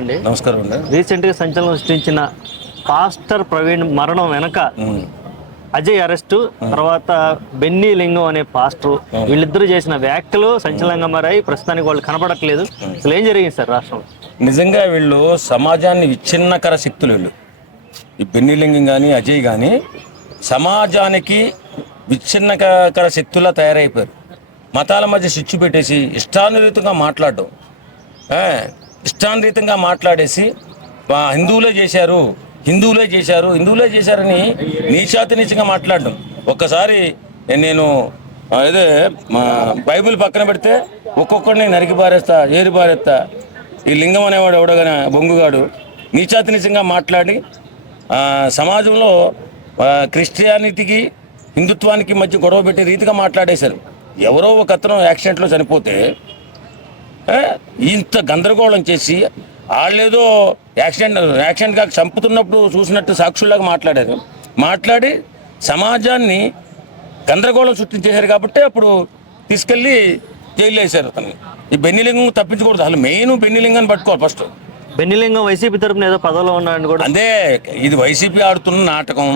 అండి. నమస్కారం అండి. రీసెంట్గా సంచలనం సృష్టించిన పాస్టర్ ప్రవీణ్ మరణం వెనక అజయ్ అరెస్టు, తర్వాత బెన్నీ లింగం అనే పాస్టర్, వీళ్ళిద్దరూ చేసిన వ్యాఖ్యలు సంచలనంగా మారాయి. ప్రస్తుతానికి వాళ్ళు కనపడట్లేదు. అసలు ఏం జరిగింది సార్ రాష్ట్రంలో? నిజంగా వీళ్ళు సమాజాన్ని విచ్ఛిన్నకర శక్తులు. వీళ్ళు ఈ బెన్నీ లింగం కానీ అజయ్ కానీ సమాజానికి విచ్ఛిన్నకర శక్తులా తయారైపోయారు. మతాల మధ్య స్విచ్ పెట్టేసి ఇష్టానురీతంగా మాట్లాడడం, ఇష్టానురీతంగా మాట్లాడేసి హిందువులే చేశారని నీచాతినీచంగా మాట్లాడడం. ఒక్కసారి నేను అదే బైబిల్ పక్కన పెడితే ఒక్కొక్కడిని నరికి పారేస్తా, ఏరి పారేస్తా, ఈ లింగం అనేవాడు ఎవడోగానే బొంగుగాడు నీచాతినీచంగా మాట్లాడి సమాజంలో క్రిస్టియానిటీకి హిందుత్వానికి మధ్య గొడవ పెట్టే రీతిగా మాట్లాడేశారు. ఎవరో ఒక అతను యాక్సిడెంట్లో చనిపోతే ఇంత గందరగోళం చేసి వాళ్ళేదో యాక్సిడెంట్ కాక చంపుతున్నప్పుడు చూసినట్టు సాక్షుల్లాగా మాట్లాడి సమాజాన్ని గందరగోళం సృష్టించేశారు. కాబట్టి అప్పుడు తీసుకెళ్ళి జైలు వేశారు. అతను ఈ బెన్నీలింగం తప్పించకూడదు. అసలు మెయిన్ బెన్నీలింగాన్ని పట్టుకోవాలి ఫస్ట్. బెన్నీలింగం వైసీపీ తరపున ఏదో పదవిలో ఉన్నాడని కూడా అదే. ఇది వైసీపీ ఆడుతున్న నాటకం.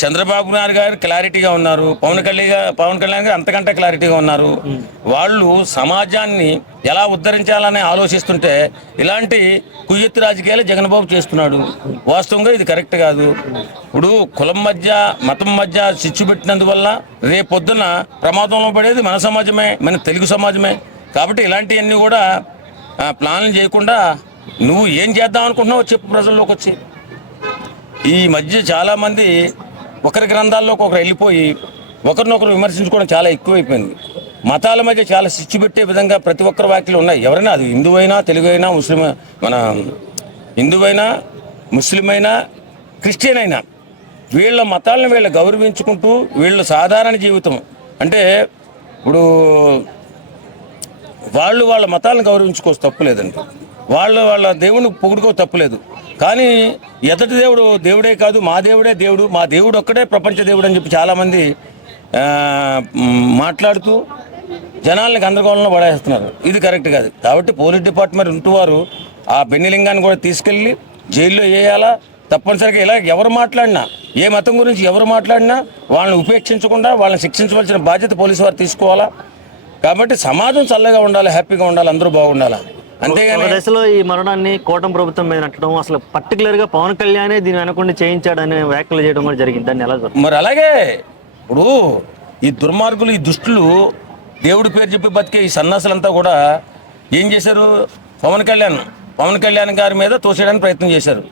చంద్రబాబు నాయుడు గారు క్లారిటీగా ఉన్నారు, పవన్ కళ్యాణ్ గారు అంతకంటే క్లారిటీగా ఉన్నారు. వాళ్ళు సమాజాన్ని ఎలా ఉద్ధరించాలని ఆలోచిస్తుంటే ఇలాంటి కుయ్యెత్తి రాజకీయాలు జగన్బాబు చేస్తున్నాడు. వాస్తవంగా ఇది కరెక్ట్ కాదు. ఇప్పుడు కులం మధ్య మతం మధ్య చిచ్చు పెట్టినందువల్ల రేపొద్దున ప్రమాదంలో పడేది మన సమాజమే, మన తెలుగు సమాజమే. కాబట్టి ఇలాంటివన్నీ కూడా ప్లాన్లు చేయకుండా నువ్వు ఏం చేద్దాం అనుకుంటున్నావో చెప్పు ప్రజల్లోకి వచ్చి. ఈ మధ్య చాలామంది ఒకరి గ్రంథాల్లోకి ఒకరు వెళ్ళిపోయి ఒకరినొకరు విమర్శించుకోవడం చాలా ఎక్కువైపోయింది. మతాల మధ్య చాలా స్విచ్ పెట్టే విధంగా ప్రతి ఒక్కరి వ్యాఖ్యలు ఉన్నాయి. ఎవరైనా అది హిందువైనా, తెలుగైనా, హిందువైనా, ముస్లిం అయినా, క్రిస్టియన్ అయినా వీళ్ళ మతాలను వీళ్ళు గౌరవించుకుంటూ వీళ్ళ సాధారణ జీవితం అంటే ఇప్పుడు వాళ్ళ మతాలను గౌరవించుకోవచ్చు, తప్పులేదండి. వాళ్ళ దేవుని పొగుడుకో తప్పులేదు. కానీ ఎదటి దేవుడు దేవుడే కాదు, మా దేవుడే దేవుడు, మా దేవుడు ఒక్కడే ప్రపంచ దేవుడు అని చెప్పి చాలామంది మాట్లాడుతూ జనాల్ని గందరగోళంలో పడేస్తున్నారు. ఇది కరెక్ట్ కాదు. కాబట్టి పోలీస్ డిపార్ట్మెంట్ ఉంటువారు ఆ బెన్నీలింగాన్ని కూడా తీసుకెళ్ళి జైల్లో వేయాలా. తప్పనిసరిగా ఇలా ఎవరు మాట్లాడినా, ఏ మతం గురించి ఎవరు మాట్లాడినా వాళ్ళని ఉపేక్షించకుండా వాళ్ళని శిక్షించవలసిన బాధ్యత పోలీసు వారు తీసుకోవాలా. కాబట్టి సమాజం చల్లగా ఉండాలి, హ్యాపీగా ఉండాలి, అందరూ బాగుండాలి. అంతేగాని దశలో ఈ మరణాన్ని కూటమి ప్రభుత్వం మీద నట్టడం, అసలు పర్టికులర్ గా పవన్ కళ్యాణే దీని వెనకుండా చేయించాడనే వ్యాఖ్యలు చేయడం కూడా జరిగింది. దాన్ని ఎలా చూస్తారు? మరి అలాగే ఇప్పుడు ఈ దుర్మార్గులు, ఈ దుష్టులు, దేవుడి పేరు చెప్పి బతికే ఈ సన్నాసులంతా కూడా ఏం చేశారు? పవన్ కళ్యాణ్ గారి మీద తోసేయడానికి ప్రయత్నం చేశారు.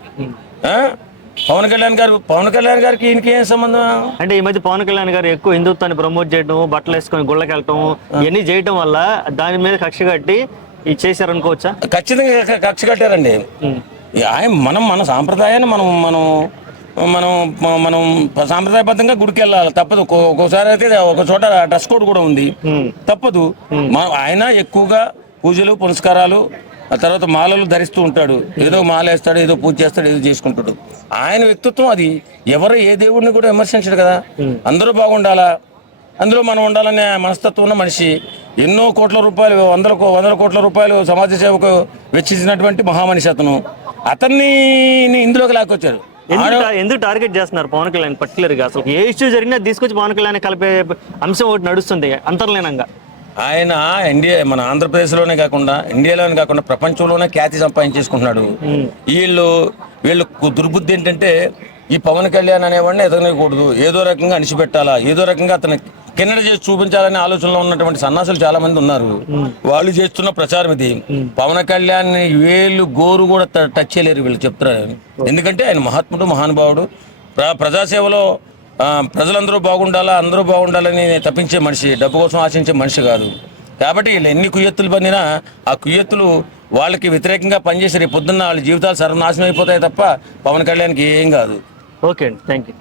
పవన్ కళ్యాణ్ గారికి ఈయనకి ఏం సంబంధం? అంటే ఈ మధ్య పవన్ కళ్యాణ్ గారు ఎక్కువ హిందుత్వాన్ని ప్రమోట్ చేయడం, బట్టలు వేసుకొని గుళ్ళకి వెళ్ళటం, ఇవన్నీ చేయటం వల్ల దాని మీద కక్ష కట్టి ఇది చేశారనుకోవచ్చా? ఖచ్చితంగా కక్ష కట్టారండి. మన సాంప్రదాయాన్ని మనం సాంప్రదాయబద్ధంగా గుడికి వెళ్ళాలి, తప్పదు. ఒక్కోసారి అయితే ఒక చోట డ్రెస్ కోడ్ కూడా ఉంది, తప్పదు. ఆయన ఎక్కువగా పూజలు పునస్కారాలు, ఆ తర్వాత మాలలు ధరిస్తూ ఉంటాడు. ఏదో మాల వేస్తాడు, ఏదో పూజ చేస్తాడు, ఏదో చేసుకుంటాడు. ఆయన వ్యక్తిత్వం అది. ఎవరు ఏ దేవుడిని కూడా విమర్శించడు కదా. అందరూ బాగుండాలా, అందులో మనం ఉండాలనే మనస్తత్వం ఉన్న మనిషి. ఎన్నో కోట్ల రూపాయలు, వందల కోట్ల రూపాయలు సమాజ సేవకు వెచ్చించినటువంటి మహామనిషి అతన్ని ఇందులోకి లాక్కొచ్చారు. ఎందుకు టార్గెట్ చేస్తున్నారు పవన్ కళ్యాణ్ పర్టికులర్ గా? అసలు ఏ ఇష్యూ జరిగినా తీసుకొచ్చి పవన్ కళ్యాణ్ కలిపే అంశం ఒకటి నడుస్తుంది అంతర్లీనంగా. ఆయన మన ఆంధ్రప్రదేశ్లోనే కాకుండా, ఇండియాలోనే కాకుండా ప్రపంచంలోనే ఖ్యాతి సంపాదించేసుకుంటున్నాడు. వీళ్ళు దుర్బుద్ధి ఏంటంటే ఈ పవన్ కళ్యాణ్ అనేవాడిని ఎదగకూడదు, ఏదో రకంగా అణిచిపెట్టాలా, ఏదో రకంగా అతను కిన్నెడ చేసి చూపించాలనే ఆలోచనలో ఉన్నటువంటి సన్నాసులు చాలా మంది ఉన్నారు. వాళ్ళు చేస్తున్న ప్రచారం ఇది. పవన్ కళ్యాణ్ వీళ్ళు గోరు కూడా టచ్ చేయలేరు వీళ్ళు చెప్తున్నారు. ఎందుకంటే ఆయన మహాత్ముడు, మహానుభావుడు, ప్రజాసేవలో ప్రజలందరూ బాగుండాలా, అందరూ బాగుండాలని తప్పించే మనిషి, డబ్బు కోసం ఆశించే మనిషి కాదు. కాబట్టి వీళ్ళు ఎన్ని కుయ్యెత్తులు పొందినా ఆ కుయ్యెత్తులు వాళ్ళకి వ్యతిరేకంగా పనిచేసి రేపు పొద్దున్న వాళ్ళ జీవితాలు సర్వనాశనం అయిపోతాయి తప్ప పవన్ కళ్యాణ్కి ఏం కాదు. ఓకే అండి, థ్యాంక్ యూ.